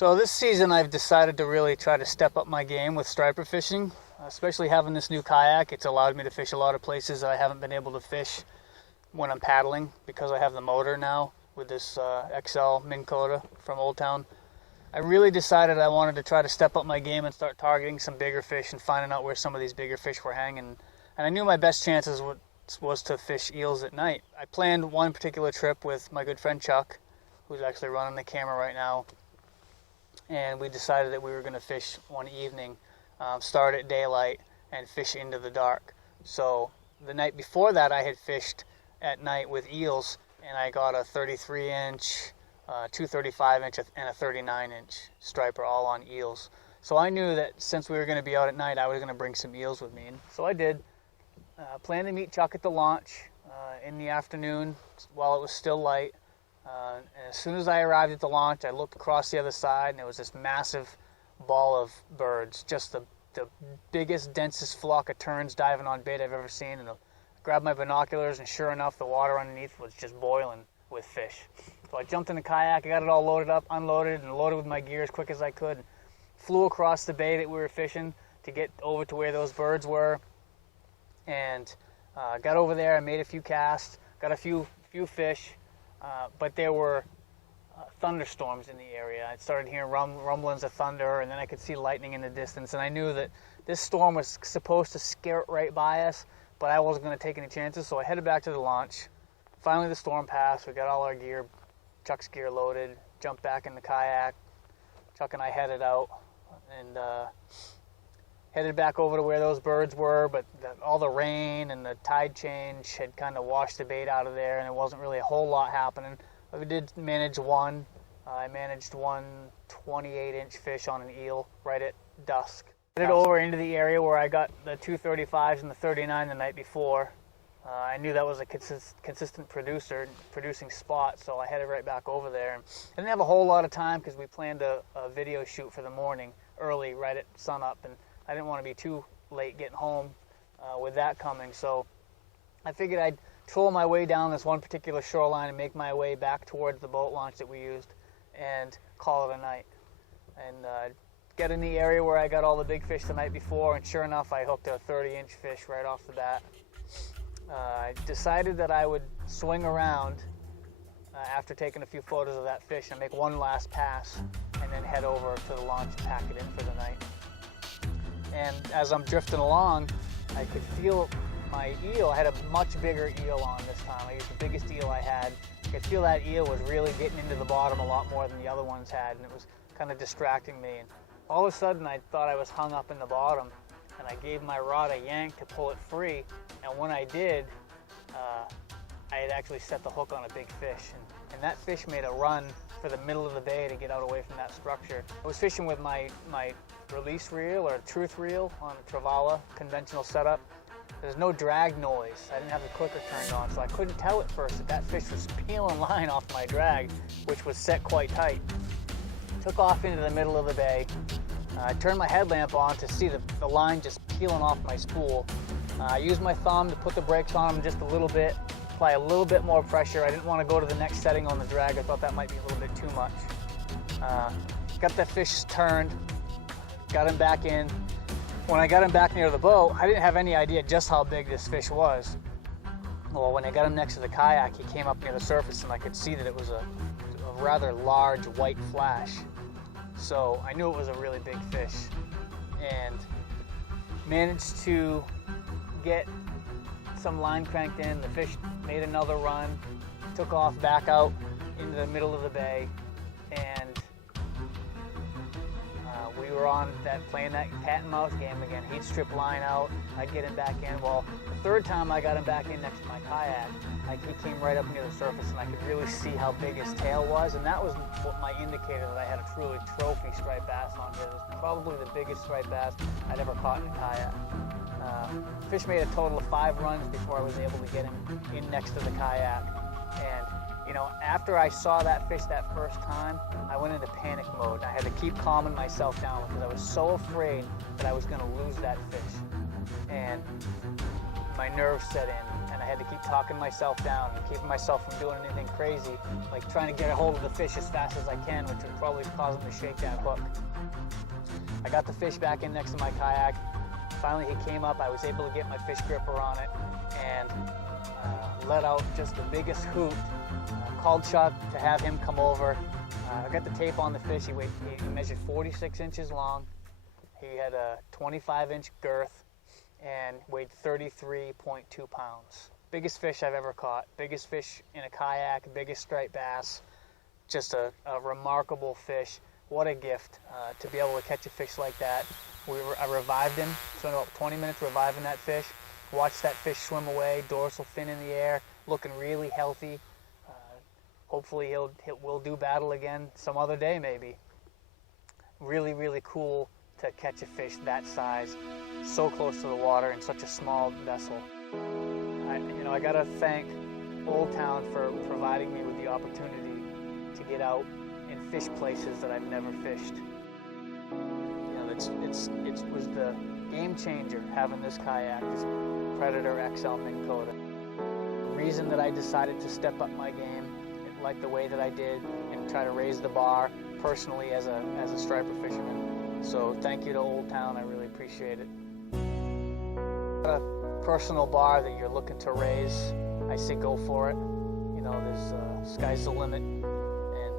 So this season I've decided to really try to step up my game with striper fishing, especially having this new kayak. It's allowed me to fish a lot of places that I haven't been able to fish when I'm paddling because I have the motor now with this XL Minn Kota from Old Town. I really decided I wanted to try to step up my game and start targeting some bigger fish and finding out where some of these bigger fish were hanging. And I knew my best chances was to fish eels at night. I planned one particular trip with my good friend Chuck, who's actually running the camera right now. And we decided that we were going to fish one evening, start at daylight and fish into the dark. So the night before that I had fished at night with eels, and I got a 33-inch, 235-inch, and a 39-inch striper all on eels. So I knew that since we were going to be out at night, I was going to bring some eels with me. And so I did. Planned to meet Chuck at the launch in the afternoon while it was still light. And as soon as I arrived at the launch, I looked across the other side, and there was this massive ball of birds, just the biggest, densest flock of terns diving on bait I've ever seen. And I grabbed my binoculars, and sure enough, the water underneath was just boiling with fish. So I jumped in the kayak, I got it all loaded up, unloaded, and loaded with my gear as quick as I could. Flew across the bay that we were fishing to get over to where those birds were, and got over there. I made a few casts, got a few fish. But there were thunderstorms in the area. I started hearing rumblings of thunder, and then I could see lightning in the distance, and I knew that this storm was supposed to skirt right by us, but I wasn't going to take any chances, so I headed back to the launch. Finally, the storm passed. We got all our gear, Chuck's gear loaded, jumped back in the kayak. Chuck and I headed out and headed back over to where those birds were, but all the rain and the tide change had kind of washed the bait out of there, and there wasn't really a whole lot happening. But we did manage one. I managed one 28-inch fish on an eel right at dusk. Headed over into the area where I got the 235s and the 39 the night before. I knew that was a consistent producing spot, so I headed right back over there. I didn't have a whole lot of time because we planned a video shoot for the morning early, right at sunup, and I didn't want to be too late getting home with that coming, so I figured I'd troll my way down this one particular shoreline and make my way back towards the boat launch that we used and call it a night. And get in the area where I got all the big fish the night before, and sure enough, I hooked a 30-inch fish right off the bat. I decided that I would swing around after taking a few photos of that fish and make one last pass and then head over to the launch and pack it in for the night. And as I'm drifting along, I could feel my eel. I had a much bigger eel on this time. I used the biggest eel I had. I could feel that eel was really getting into the bottom a lot more than the other ones had, and it was kind of distracting me. And all of a sudden, I thought I was hung up in the bottom, and I gave my rod a yank to pull it free. And when I did, I had actually set the hook on a big fish. And that fish made a run for the middle of the bay to get out away from that structure. I was fishing with my release reel or truth reel on a Travala conventional setup. There's no drag noise. I didn't have the clicker turned on, so I couldn't tell at first that fish was peeling line off my drag, which was set quite tight. Took off into the middle of the bay. I turned my headlamp on to see the line just peeling off my spool. I used my thumb to put the brakes on them just a little bit, apply a little bit more pressure. I didn't want to go to the next setting on the drag. I thought that might be a little bit too much. Got the fish turned, got him back in. When I got him back near the boat, I didn't have any idea just how big this fish was. Well, when I got him next to the kayak, he came up near the surface, and I could see that it was a rather large white flash. So I knew it was a really big fish, and managed to get some line cranked in. The fish made another run, took off back out into the middle of the bay, and we were on playing that cat and mouse game again. He'd strip line out, I'd get him back in. Well, the third time I got him back in next to my kayak, he came right up near the surface, and I could really see how big his tail was, and that was what my indicator that I had a truly trophy striped bass on here. It was probably the biggest striped bass I'd ever caught in a kayak. Fish made a total of 5 runs before I was able to get him in next to the kayak. And you know, after I saw that fish that first time, I went into panic mode. I had to keep calming myself down because I was so afraid that I was going to lose that fish. And my nerves set in, and I had to keep talking myself down and keeping myself from doing anything crazy, like trying to get a hold of the fish as fast as I can, which would probably cause him to shake that hook. I got the fish back in next to my kayak. Finally he came up, I was able to get my fish gripper on it and let out just the biggest hoot. Called Chuck to have him come over. I got the tape on the fish. He measured 46 inches long. He had a 25-inch girth and weighed 33.2 pounds. Biggest fish I've ever caught. Biggest fish in a kayak, biggest striped bass. Just a remarkable fish. What a gift to be able to catch a fish like that. I revived him, spent about 20 minutes reviving that fish. Watched that fish swim away, dorsal fin in the air, looking really healthy. Hopefully we'll do battle again some other day maybe. Really, really cool to catch a fish that size, so close to the water in such a small vessel. I gotta thank Old Town for providing me with the opportunity to get out and fish places that I've never fished. It was the game changer having this kayak, this Predator XL Minn Kota. The reason that I decided to step up my game, like the way that I did, and try to raise the bar personally as a striper fisherman. So thank you to Old Town, I really appreciate it. A personal bar that you're looking to raise, I say go for it. There's sky's the limit, and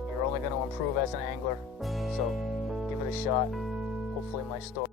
you're only going to improve as an angler. So give it a shot. Hopefully my story